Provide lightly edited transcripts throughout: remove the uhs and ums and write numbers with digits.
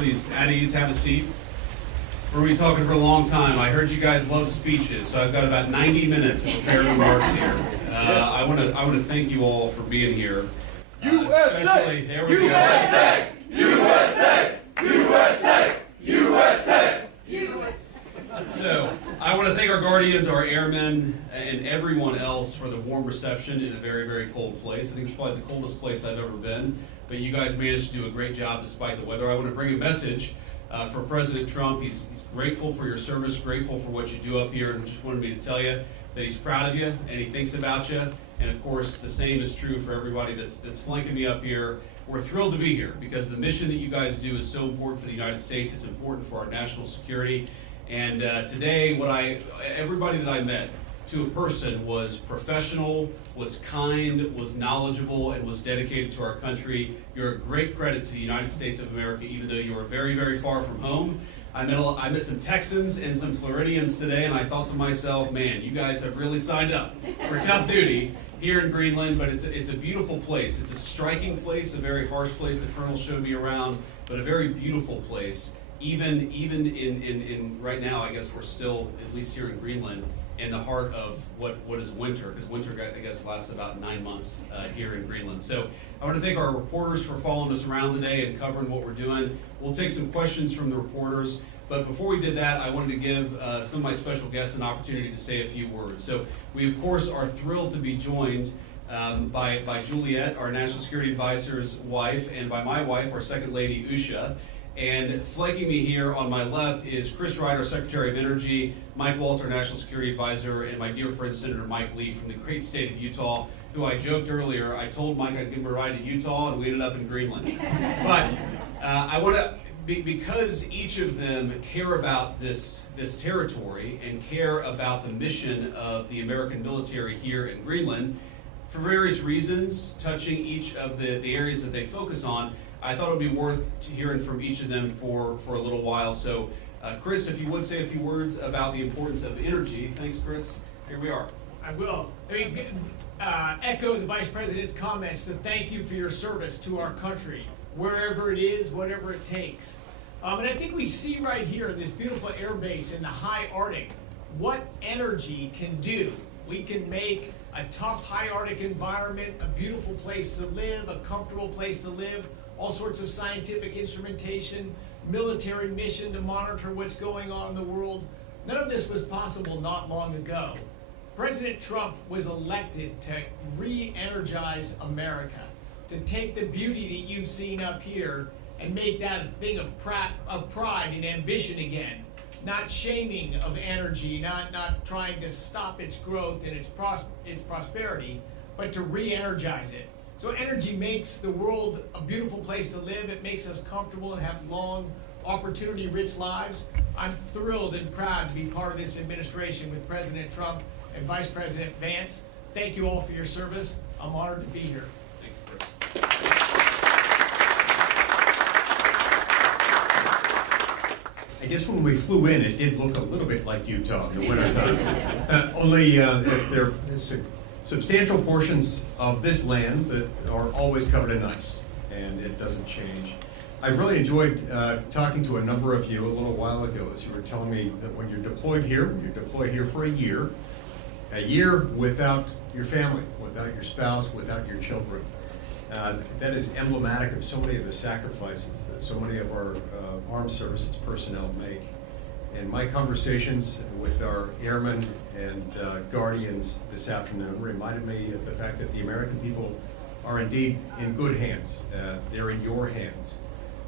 please, at ease, have a seat. We're going to be talking for a long time. I heard you guys love speeches, so I've got about 90 minutes of prepared remarks here. I want to thank you all for being here. USA! There we USA! USA! USA! USA! USA! So, I want to thank our guardians, our airmen, and everyone else for the warm reception in a very, very cold place. I think it's probably the coldest place I've ever been, but you guys managed to do a great job despite the weather. I want to bring a message for President Trump. He's grateful for your service, grateful for what you do up here, and just wanted me to tell you that he's proud of you and he thinks about you. And of course, the same is true for everybody that's flanking me up here. We're thrilled to be here because the mission that you guys do is so important for the United States. It's important for our national security. And today, everybody that I met, to a person, was professional, was kind, was knowledgeable, and was dedicated to our country. You're a great credit to the United States of America, even though you are very, very far from home. I met some Texans and some Floridians today, and I thought to myself, man, you guys have really signed up for tough duty here in Greenland, but it's a beautiful place. It's a striking place, a very harsh place. The Colonel showed me around, but a very beautiful place. Even in right now, I guess we're still, at least here in Greenland, in the heart of what is winter, because winter, I guess, lasts about 9 months here in Greenland. So I want to thank our reporters for following us around today and covering what we're doing. We'll take some questions from the reporters, but before we did that, I wanted to give some of my special guests an opportunity to say a few words. So we, of course, are thrilled to be joined by Juliet, our National Security Advisor's wife, and by my wife, our Second Lady, Usha. And flanking me here on my left is Chris Wright, our Secretary of Energy, Mike Waltz, our National Security Advisor, and my dear friend Senator Mike Lee from the great state of Utah, who I joked earlier, I told Mike I'd give him a ride to Utah, and we ended up in Greenland. But I want to, because each of them care about this territory and care about the mission of the American military here in Greenland, for various reasons, touching each of the areas that they focus on, I thought it would be worth hearing from each of them for a little while. So, Chris, if you would say a few words about the importance of energy. Thanks, Chris. Here we are. I will. Echo the Vice President's comments to thank you for your service to our country, wherever it is, whatever it takes. And I think we see right here in this beautiful air base in the high Arctic what energy can do. We can make a tough high Arctic environment a beautiful place to live, a comfortable place to live, all sorts of scientific instrumentation, military mission to monitor what's going on in the world. None of this was possible not long ago. President Trump was elected to re-energize America, to take the beauty that you've seen up here and make that a thing of pride and ambition again. Not shaming of energy, not trying to stop its growth and its prosperity, but to re-energize it. So energy makes the world a beautiful place to live. It makes us comfortable and have long, opportunity-rich lives. I'm thrilled and proud to be part of this administration with President Trump and Vice President Vance. Thank you all for your service. I'm honored to be here. Thank you, Chris. I guess when we flew in, it did look a little bit like Utah in the wintertime. Only there are substantial portions of this land that are always covered in ice, and it doesn't change. I really enjoyed talking to a number of you a little while ago as you were telling me that when you're deployed here for a year without your family, without your spouse, without your children. That is emblematic of so many of the sacrifices that so many of our armed services personnel make. And my conversations with our airmen and guardians this afternoon reminded me of the fact that the American people are indeed in good hands. They're in your hands.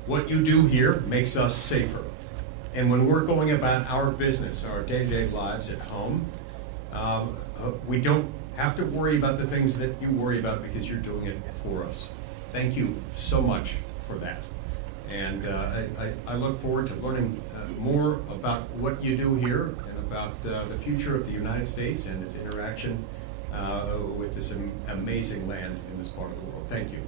What you do here makes us safer. And when we're going about our business, our day-to-day lives at home, we don't have to worry about the things that you worry about because you're doing it for us. Thank you so much for that. And I look forward to learning more about what you do here and about the future of the United States and its interaction with this amazing land in this part of the world. Thank you.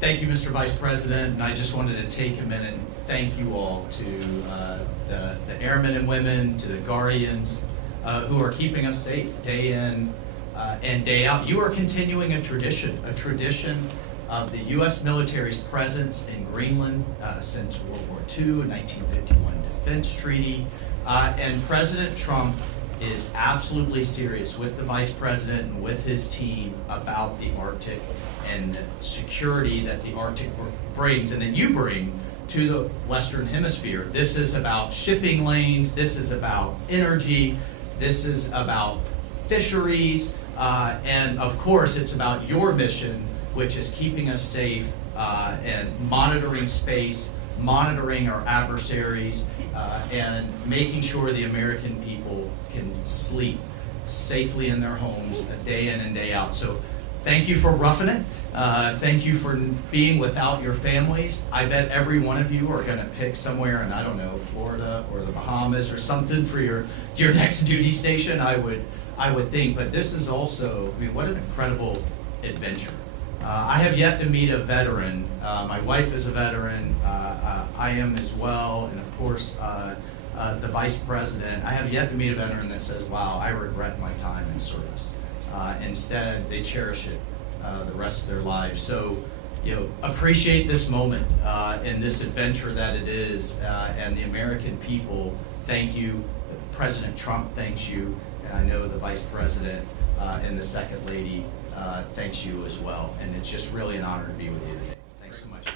Thank you, Mr. Vice President, and I just wanted to take a minute and thank you all to the airmen and women, to the guardians who are keeping us safe day in, and day out. You are continuing a tradition of the U.S. military's presence in Greenland since World War II, a 1951 defense treaty, and President Trump is absolutely serious with the Vice President and with his team about the Arctic and the security that the Arctic brings and that you bring to the Western Hemisphere. This is about shipping lanes, this is about energy, this is about fisheries, and of course it's about your mission, which is keeping us safe and monitoring space, monitoring our adversaries, and making sure the American people can sleep safely in their homes day in and day out. So thank you for roughing it. Thank you for being without your families. I bet every one of you are going to pick somewhere in, I don't know, Florida or the Bahamas or something for your next duty station, I would think. But this is also, I mean, what an incredible adventure. I have yet to meet a veteran. My wife is a veteran. I am as well. And of course, the Vice President. I have yet to meet a veteran that says, wow, I regret my time in service. Instead, they cherish it the rest of their lives. So, appreciate this moment and this adventure that it is. And the American people, thank you. President Trump thanks you. And I know the Vice President and the Second Lady thanks you as well. And it's just really an honor to be with you today. Thanks so much.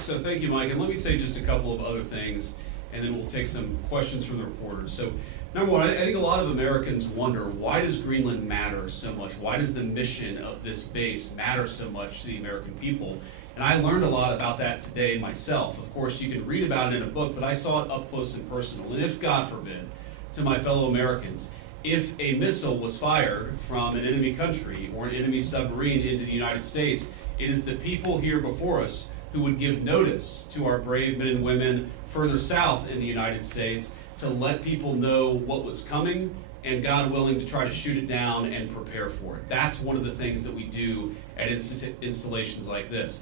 So thank you, Mike. And let me say just a couple of other things, and then we'll take some questions from the reporters. So number one, I think a lot of Americans wonder, why does Greenland matter so much? Why does the mission of this base matter so much to the American people? And I learned a lot about that today myself. Of course, you can read about it in a book, but I saw it up close and personal. And if, God forbid, to my fellow Americans, if a missile was fired from an enemy country or an enemy submarine into the United States, it is the people here before us who would give notice to our brave men and women further south in the United States to let people know what was coming and, God willing, to try to shoot it down and prepare for it. That's one of the things that we do at installations like this.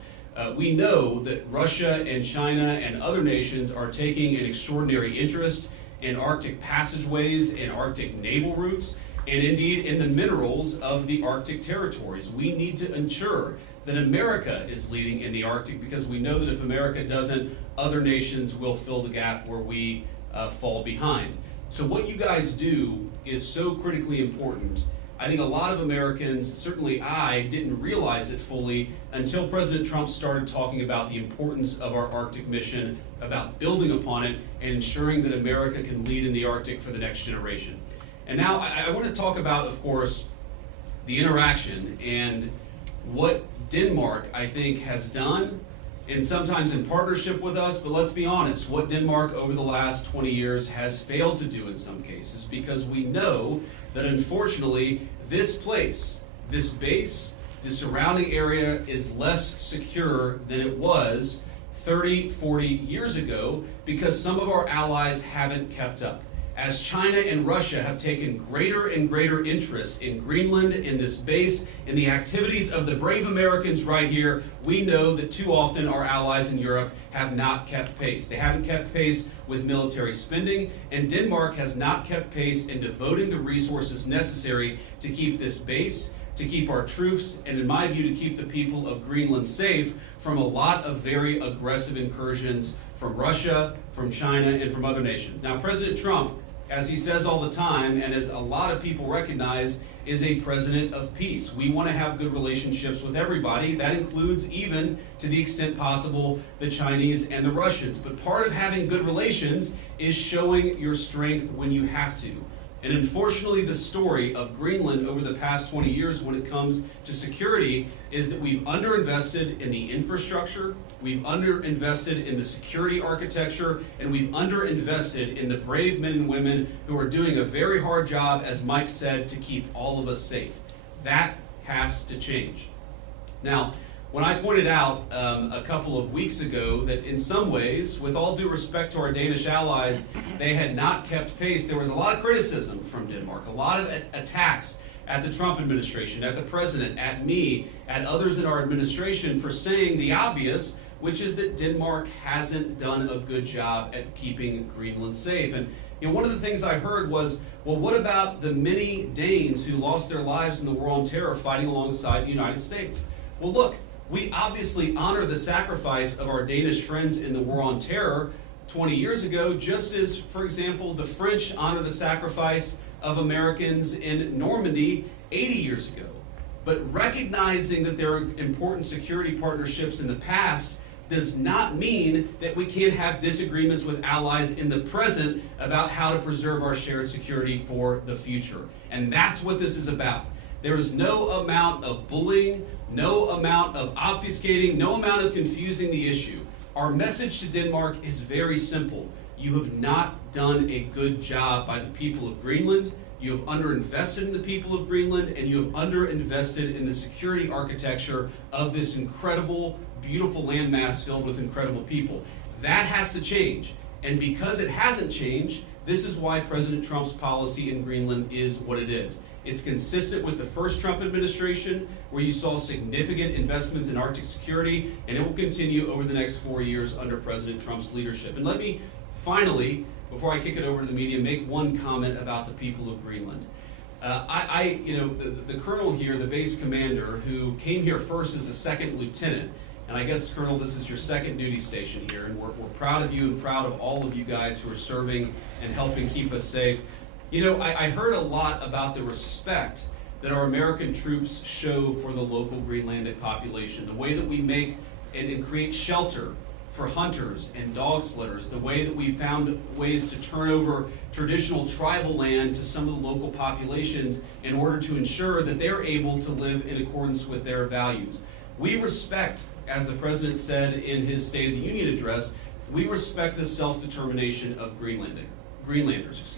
We know that Russia and China and other nations are taking an extraordinary interest in Arctic passageways and Arctic naval routes, and indeed in the minerals of the Arctic territories. We need to ensure that America is leading in the Arctic, because we know that if America doesn't, other nations will fill the gap where we fall behind. So what you guys do is so critically important. I think a lot of Americans, certainly I, didn't realize it fully until President Trump started talking about the importance of our Arctic mission, about building upon it, and ensuring that America can lead in the Arctic for the next generation. And now I want to talk about, of course, the interaction and what Denmark, I think, has done, and sometimes in partnership with us, but let's be honest, what Denmark over the last 20 years has failed to do in some cases, because we know that unfortunately this place, this base, the surrounding area is less secure than it was 30, 40 years ago, because some of our allies haven't kept up. As China and Russia have taken greater and greater interest in Greenland, in this base, in the activities of the brave Americans right here, we know that too often our allies in Europe have not kept pace. They haven't kept pace with military spending, and Denmark has not kept pace in devoting the resources necessary to keep this base, to keep our troops, and in my view, to keep the people of Greenland safe from a lot of very aggressive incursions from Russia, from China, and from other nations. Now, President Trump, as he says all the time, and as a lot of people recognize, is a president of peace. We want to have good relationships with everybody. That includes, even to the extent possible, the Chinese and the Russians. But part of having good relations is showing your strength when you have to. And unfortunately, the story of Greenland over the past 20 years when it comes to security is that we've underinvested in the infrastructure, we've underinvested in the security architecture, and we've underinvested in the brave men and women who are doing a very hard job, as Mike said, to keep all of us safe. That has to change. Now, when I pointed out a couple of weeks ago that in some ways, with all due respect to our Danish allies, they had not kept pace, there was a lot of criticism from Denmark, a lot of attacks at the Trump administration, at the president, at me, at others in our administration for saying the obvious, which is that Denmark hasn't done a good job at keeping Greenland safe. And one of the things I heard was, well, what about the many Danes who lost their lives in the war on terror fighting alongside the United States? Well, look, we obviously honor the sacrifice of our Danish friends in the war on terror 20 years ago, just as, for example, the French honor the sacrifice of Americans in Normandy 80 years ago. But recognizing that there are important security partnerships in the past does not mean that we can't have disagreements with allies in the present about how to preserve our shared security for the future. And that's what this is about. There is no amount of bullying, no amount of obfuscating, no amount of confusing the issue. Our message to Denmark is very simple. You have not done a good job by the people of Greenland. You have underinvested in the people of Greenland, and you have underinvested in the security architecture of this incredible, beautiful landmass filled with incredible people. That has to change. And because it hasn't changed, this is why President Trump's policy in Greenland is what it is. It's consistent with the first Trump administration, where you saw significant investments in Arctic security, and it will continue over the next 4 years under President Trump's leadership. And let me finally, before I kick it over to the media, make one comment about the people of Greenland. The colonel here, the base commander, who came here first as a second lieutenant, and I guess, Colonel, this is your second duty station here, and we're proud of you and proud of all of you guys who are serving and helping keep us safe. I heard a lot about the respect that our American troops show for the local Greenlandic population, the way that we make and create shelter for hunters and dog slitters, the way that we found ways to turn over traditional tribal land to some of the local populations in order to ensure that they're able to live in accordance with their values. We respect, as the President said in his State of the Union address, we respect the self-determination of Greenlanders.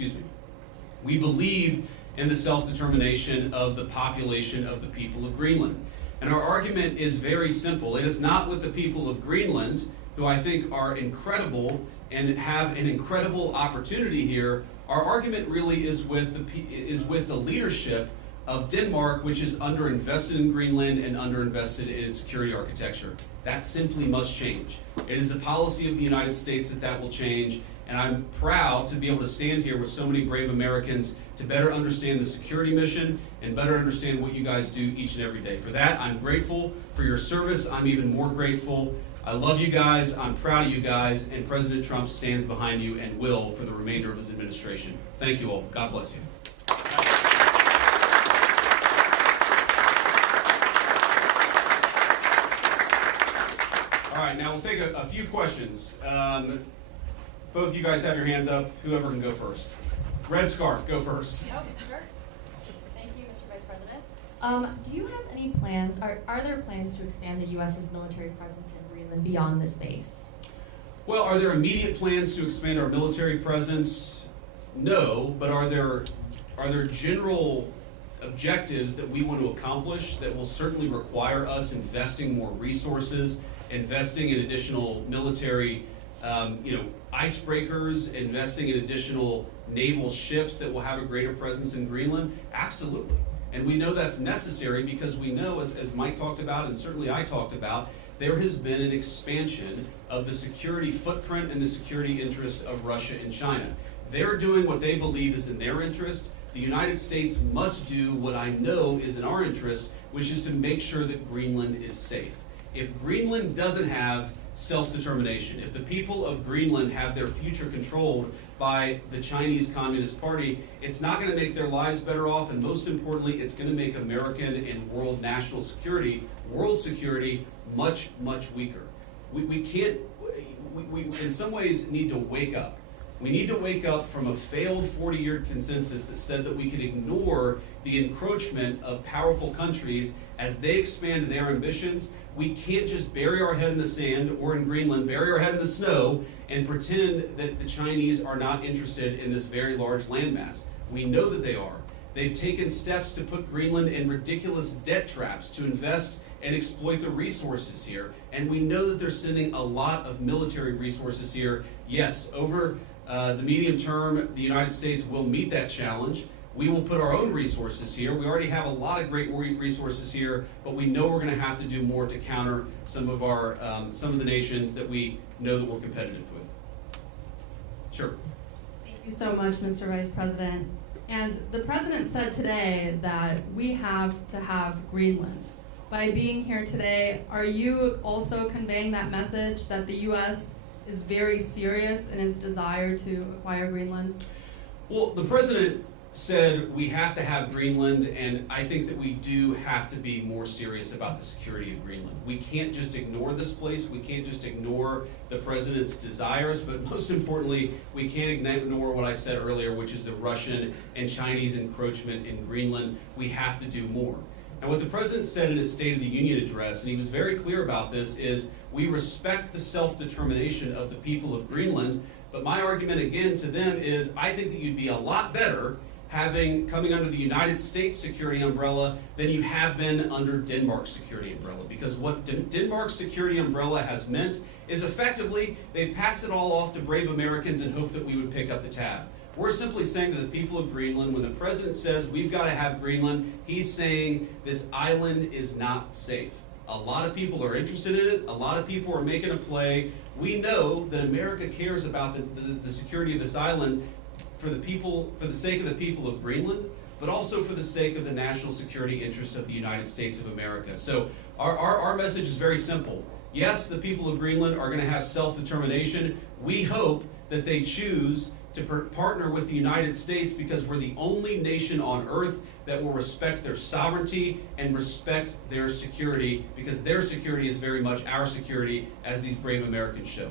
We believe in the self-determination of the population of the people of Greenland. And our argument is very simple. It is not with the people of Greenland, who I think are incredible and have an incredible opportunity here. Our argument really is with the leadership of Denmark, which is underinvested in Greenland and underinvested in its security architecture. That simply must change. It is the policy of the United States that will change, and I'm proud to be able to stand here with so many brave Americans to better understand the security mission and better understand what you guys do each and every day. For that, I'm grateful for your service. I'm even more grateful. I love you guys, I'm proud of you guys, and President Trump stands behind you and will for the remainder of his administration. Thank you all. God bless you. All right, now we'll take a few questions. Both of you guys have your hands up. Whoever can go first. Red scarf, go first. Oh, sure. Thank you, Mr. Vice President. Do you have any plans, are there plans to expand the U.S.'s military presence in Greenland beyond this base? Well, are there immediate plans to expand our military presence? No, but are there general objectives that we want to accomplish that will certainly require us investing more resources, investing in additional military icebreakers, investing in additional naval ships that will have a greater presence in Greenland? Absolutely. And we know that's necessary because we know, as Mike talked about and certainly I talked about, there has been an expansion of the security footprint and the security interest of Russia and China. They're doing what they believe is in their interest. The United States must do what I know is in our interest, which is to make sure that Greenland is safe. If Greenland doesn't have self-determination, if the people of Greenland have their future controlled by the Chinese Communist Party, it's not going to make their lives better off, and most importantly, it's going to make American and world national security, world security, much, much weaker. We in some ways need to wake up. We need to wake up from a failed 40-year consensus that said that we could ignore the encroachment of powerful countries as they expand their ambitions. We can't just bury our head in the sand, or in Greenland, bury our head in the snow and pretend that the Chinese are not interested in this very large landmass. We know that they are. They've taken steps to put Greenland in ridiculous debt traps to invest and exploit the resources here. And we know that they're sending a lot of military resources here. Yes, over the medium term, the United States will meet that challenge. We will put our own resources here. We already have a lot of great resources here, but we know we're going to have to do more to counter some of the nations that we know that we're competitive with. Sure. Thank you so much, Mr. Vice President. And the President said today that we have to have Greenland. By being here today, are you also conveying that message that the U.S. is very serious in its desire to acquire Greenland? Well, the President said we have to have Greenland, and I think that we do have to be more serious about the security of Greenland. We can't just ignore this place. We can't just ignore the President's desires, but most importantly, we can't ignore what I said earlier, which is the Russian and Chinese encroachment in Greenland. We have to do more. And what the President said in his State of the Union address, and he was very clear about this, is we respect the self-determination of the people of Greenland, but my argument again to them is I think that you'd be a lot better coming under the United States security umbrella than you have been under Denmark's security umbrella. Because what Denmark's security umbrella has meant is effectively they've passed it all off to brave Americans and hope that we would pick up the tab. We're simply saying to the people of Greenland, when the President says we've got to have Greenland, he's saying this island is not safe. A lot of people are interested in it. A lot of people are making a play. We know that America cares about the security of this island for the sake of the people of Greenland, but also for the sake of the national security interests of the United States of America. So our message is very simple. Yes, the people of Greenland are going to have self-determination. We hope that they choose to partner with the United States because we're the only nation on earth that will respect their sovereignty and respect their security, because their security is very much our security, as these brave Americans show.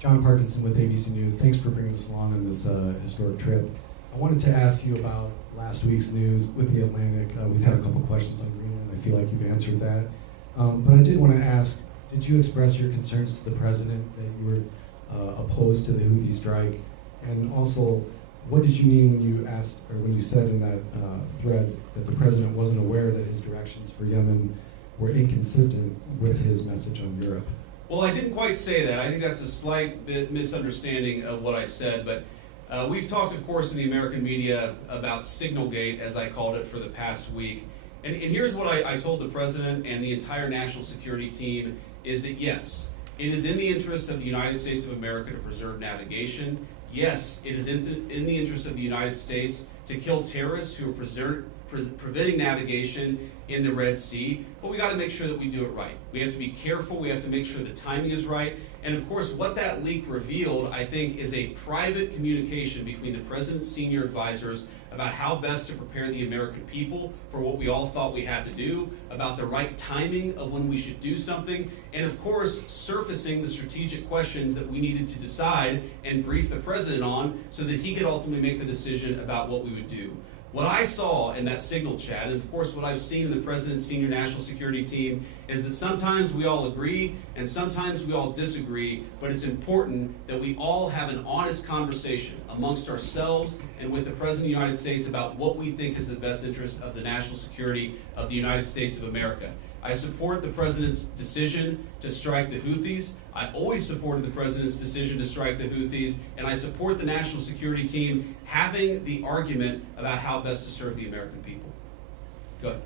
John Parkinson with ABC News. Thanks for bringing us along on this historic trip. I wanted to ask you about last week's news with the Atlantic. We've had a couple questions on Greenland. I feel like you've answered that. But I did want to ask, did you express your concerns to the President that you were opposed to the Houthi strike? And also, what did you mean when you asked, or when you said in that thread that the President wasn't aware that his directions for Yemen were inconsistent with his message on Europe? Well, I didn't quite say that. I think that's a slight bit misunderstanding of what I said, but we've talked, of course, in the American media about Signalgate, as I called it, for the past week. And here's what I told the President and the entire national security team, is that yes, it is in the interest of the United States of America to preserve navigation. Yes, it is in the interest of the United States to kill terrorists who are preventing navigation in the Red Sea, but we got to make sure that we do it right. We have to be careful. We have to make sure the timing is right. And of course, what that leak revealed, I think, is a private communication between the President's senior advisors about how best to prepare the American people for what we all thought we had to do, about the right timing of when we should do something, and of course, surfacing the strategic questions that we needed to decide and brief the President on so that he could ultimately make the decision about what we would do. What I saw in that signal chat, and of course what I've seen in the President's senior national security team, is that sometimes we all agree and sometimes we all disagree, but it's important that we all have an honest conversation amongst ourselves and with the President of the United States about what we think is the best interest of the national security of the United States of America. I support the President's decision to strike the Houthis. I always supported the President's decision to strike the Houthis, and I support the national security team having the argument about how best to serve the American people. Go ahead.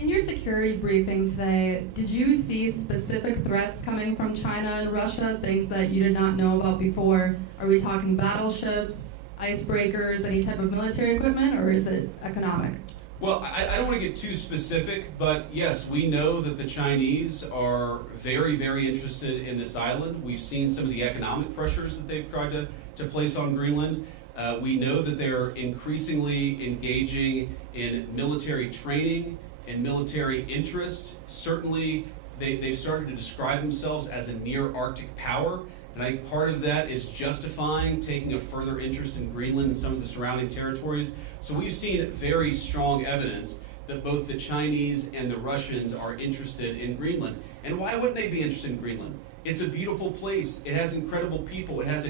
In your security briefing today, did you see specific threats coming from China and Russia, things that you did not know about before? Are we talking battleships, icebreakers, any type of military equipment, or is it economic? Well, I don't want to get too specific, but yes, we know that the Chinese are very, very interested in this island. We've seen some of the economic pressures that they've tried to place on Greenland. We know that they're increasingly engaging in military training and military interest. Certainly, they've started to describe themselves as a near Arctic power. And I think part of that is justifying taking a further interest in Greenland and some of the surrounding territories. So we've seen very strong evidence that both the Chinese and the Russians are interested in Greenland. And why wouldn't they be interested in Greenland? It's a beautiful place. It has incredible people. It has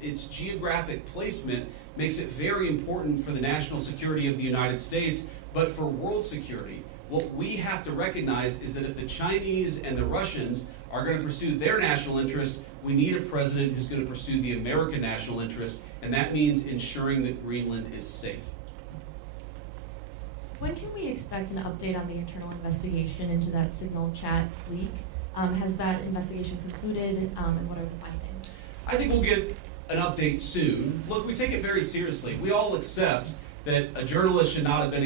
its geographic placement makes it very important for the national security of the United States, but for world security. What we have to recognize is that if the Chinese and the Russians are going to pursue their national interest, we need a president who's going to pursue the American national interest, and that means ensuring that Greenland is safe. When can we expect an update on the internal investigation into that signal chat leak? Has that investigation concluded, and what are the findings? I think we'll get an update soon. Look, we take it very seriously. We all accept that a journalist should not have been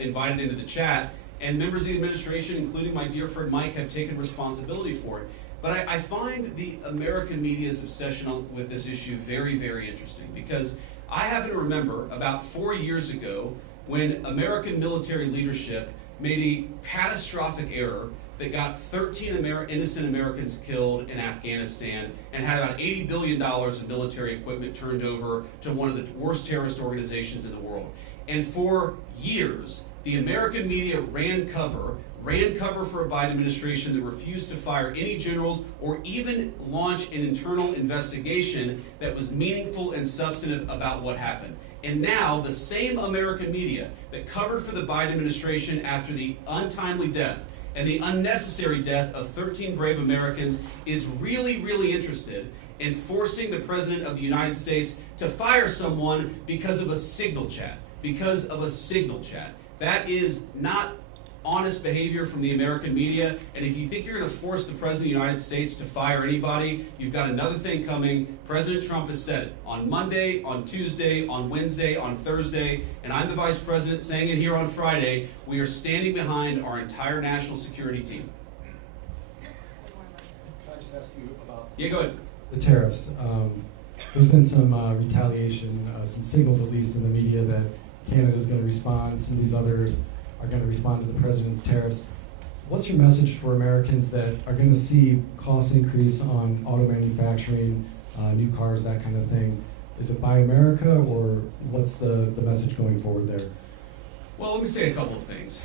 invited into the chat, and members of the administration, including my dear friend Mike, have taken responsibility for it. But I find the American media's obsession with this issue very, very interesting, because I happen to remember about 4 years ago when American military leadership made a catastrophic error that got 13 innocent Americans killed in Afghanistan and had about $80 billion in military equipment turned over to one of the worst terrorist organizations in the world. And for years, the American media ran cover for a Biden administration that refused to fire any generals or even launch an internal investigation that was meaningful and substantive about what happened. And now the same American media that covered for the Biden administration after the untimely death and the unnecessary death of 13 brave Americans is really, really interested in forcing the President of the United States to fire someone because of a signal chat. Because of a signal chat. That is not honest behavior from the American media, and if you think you're going to force the President of the United States to fire anybody, you've got another thing coming. President Trump has said it on Monday, on Tuesday, on Wednesday, on Thursday, and I'm the Vice President saying it here on Friday. We are standing behind our entire national security team. Can I just ask you about Yeah, go ahead. the tariffs? There's been some retaliation, some signals at least in the media that Canada's going to respond, some of these others are going to respond to the president's tariffs. What's your message for Americans that are going to see costs increase on auto manufacturing, new cars, that kind of thing? Is it Buy America, or what's the message going forward there? Well, let me say a couple of things.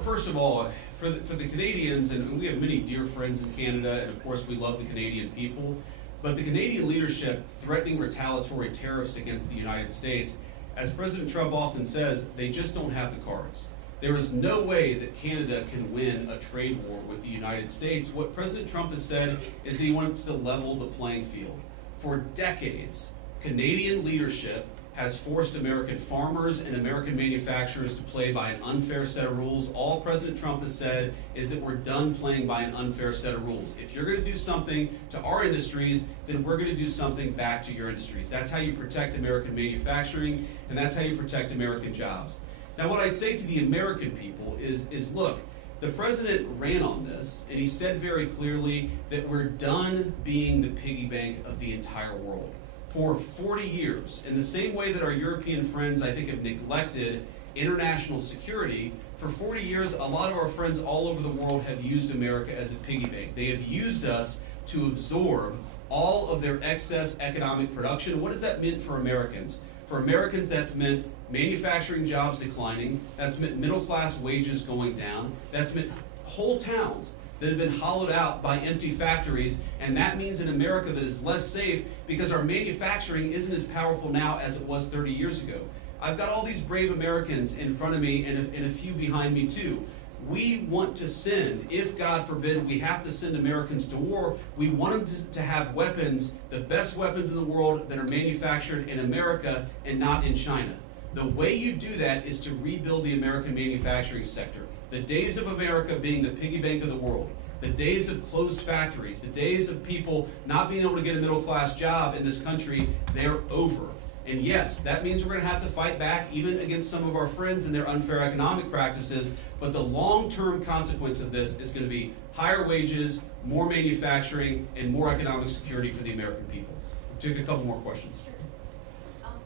First of all, for the Canadians, and we have many dear friends in Canada, and of course we love the Canadian people, but the Canadian leadership threatening retaliatory tariffs against the United States, as President Trump often says, they just don't have the cards. There is no way that Canada can win a trade war with the United States. What President Trump has said is that he wants to level the playing field. For decades, Canadian leadership has forced American farmers and American manufacturers to play by an unfair set of rules. All President Trump has said is that we're done playing by an unfair set of rules. If you're going to do something to our industries, then we're going to do something back to your industries. That's how you protect American manufacturing, and that's how you protect American jobs. Now, what I'd say to the American people is look, the president ran on this, and he said very clearly that we're done being the piggy bank of the entire world. For 40 years, in the same way that our European friends, I think, have neglected international security, for 40 years, a lot of our friends all over the world have used America as a piggy bank. They have used us to absorb all of their excess economic production. What does that mean for Americans? For Americans, that's meant manufacturing jobs declining, that's meant middle-class wages going down, that's meant whole towns that have been hollowed out by empty factories, and that means an America that is less safe because our manufacturing isn't as powerful now as it was 30 years ago. I've got all these brave Americans in front of me and a few behind me too. We want to send, if God forbid we have to send Americans to war, we want them to have weapons, the best weapons in the world that are manufactured in America and not in China. The way you do that is to rebuild the American manufacturing sector. The days of America being the piggy bank of the world, the days of closed factories, the days of people not being able to get a middle-class job in this country, they're over. And yes, that means we're going to have to fight back even against some of our friends and their unfair economic practices, but the long-term consequence of this is going to be higher wages, more manufacturing, and more economic security for the American people. We'll take a couple more questions.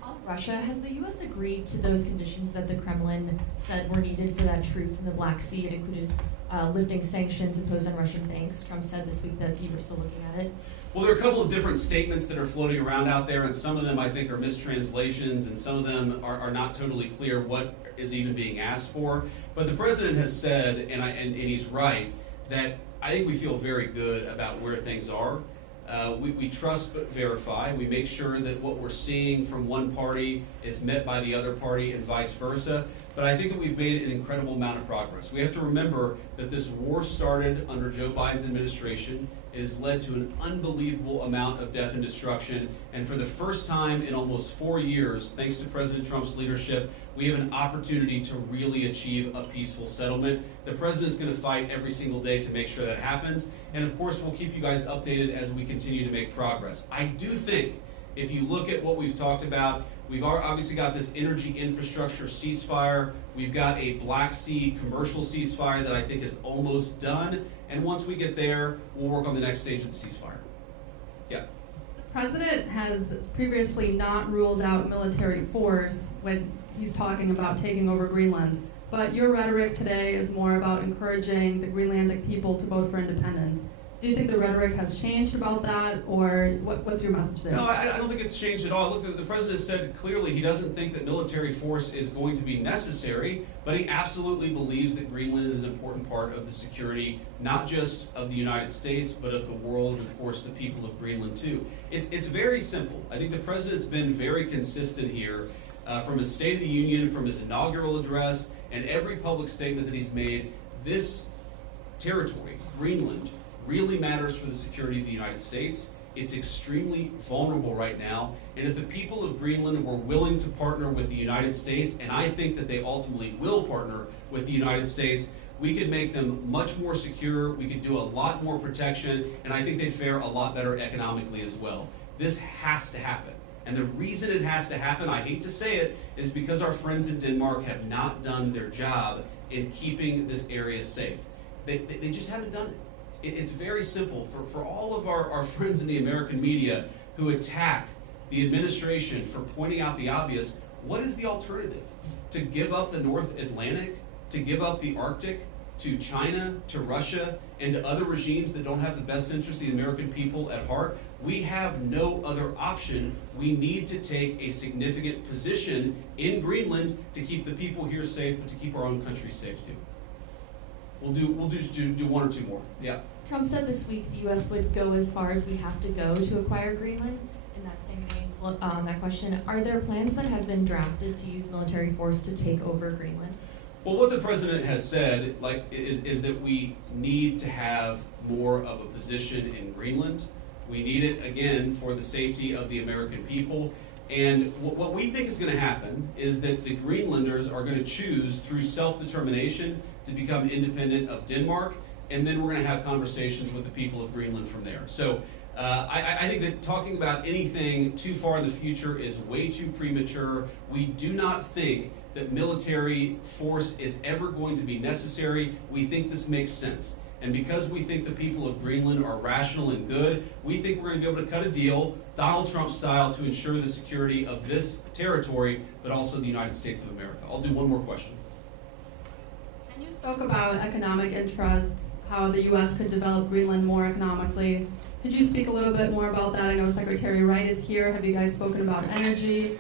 On Russia, has the U.S. agreed to those conditions that the Kremlin said were needed for that truce in the Black Sea? It included lifting sanctions imposed on Russian banks. Trump said this week that you were still looking at it. Well, there are a couple of different statements that are floating around out there, and some of them I think are mistranslations, and some of them are not totally clear what is even being asked for. But the president has said, and he's right, that I think we feel very good about where things are. We trust but verify. We make sure that what we're seeing from one party is met by the other party and vice versa. But I think that we've made an incredible amount of progress. We have to remember that this war started under Joe Biden's administration. It has led to an unbelievable amount of death and destruction. And for the first time in almost 4 years, thanks to President Trump's leadership, we have an opportunity to really achieve a peaceful settlement. The president's going to fight every single day to make sure that happens. And of course, we'll keep you guys updated as we continue to make progress. I do think, if you look at what we've talked about, we've obviously got this energy infrastructure ceasefire. We've got a Black Sea commercial ceasefire that I think is almost done. And once we get there, we'll work on the next stage of the ceasefire. Yeah. The president has previously not ruled out military force when he's talking about taking over Greenland. But your rhetoric today is more about encouraging the Greenlandic people to vote for independence. Do you think the rhetoric has changed about that, or what's your message there? No, I don't think it's changed at all. Look, the president said clearly he doesn't think that military force is going to be necessary, but he absolutely believes that Greenland is an important part of the security, not just of the United States, but of the world, and of course the people of Greenland too. It's very simple. I think the president's been very consistent here from his State of the Union, from his inaugural address, and every public statement that he's made. This territory, Greenland, really matters for the security of the United States. It's extremely vulnerable right now, and if the people of Greenland were willing to partner with the United States, and I think that they ultimately will partner with the United States, we could make them much more secure, we could do a lot more protection, and I think they'd fare a lot better economically as well. This has to happen. And the reason it has to happen, I hate to say it, is because our friends in Denmark have not done their job in keeping this area safe. They just haven't done it. It's very simple. For all of our friends in the American media who attack the administration for pointing out the obvious, what is the alternative? To give up the North Atlantic? To give up the Arctic to China, to Russia, and to other regimes that don't have the best interest of the American people at heart? We have no other option. We need to take a significant position in Greenland to keep the people here safe, but to keep our own country safe too. We'll do one or two more. Yeah. Trump said this week the U.S. would go as far as we have to go to acquire Greenland. In that same vein, that question, are there plans that have been drafted to use military force to take over Greenland? Well, what the president has said, is that we need to have more of a position in Greenland. We need it, again, for the safety of the American people. And what we think is going to happen is that the Greenlanders are going to choose through self-determination to become independent of Denmark, and then we're going to have conversations with the people of Greenland from there. So I think that talking about anything too far in the future is way too premature. We do not think that military force is ever going to be necessary. We think this makes sense. And because we think the people of Greenland are rational and good, we think we're going to be able to cut a deal, Donald Trump style, to ensure the security of this territory, but also the United States of America. I'll do one more question. You spoke about economic interests, how the U.S. could develop Greenland more economically. Could you speak a little bit more about that? I know Secretary Wright is here. Have you guys spoken about energy?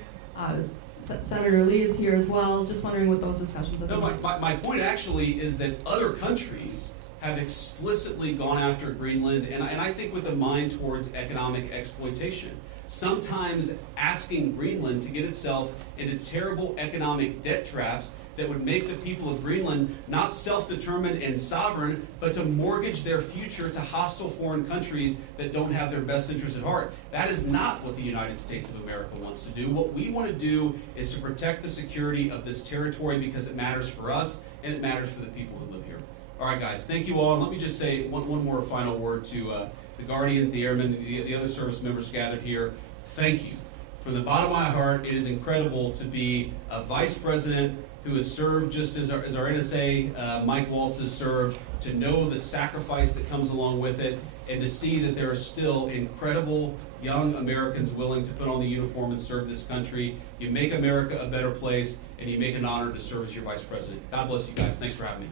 Senator Lee is here as well. Just wondering what those discussions have been like. My point actually is that other countries have explicitly gone after Greenland, and I think with a mind towards economic exploitation. Sometimes asking Greenland to get itself into terrible economic debt traps that would make the people of Greenland not self-determined and sovereign, but to mortgage their future to hostile foreign countries that don't have their best interests at heart. That is not what the United States of America wants to do. What we want to do is to protect the security of this territory because it matters for us and it matters for the people who live here. All right, guys, thank you all. And let me just say one more final word to the Guardians, the Airmen, the other service members gathered here. Thank you. From the bottom of my heart, it is incredible to be a vice president who has served just as our NSA, Mike Waltz, has served, to know the sacrifice that comes along with it, and to see that there are still incredible young Americans willing to put on the uniform and serve this country. You make America a better place, and you make an honor to serve as your vice president. God bless you guys. Thanks for having me.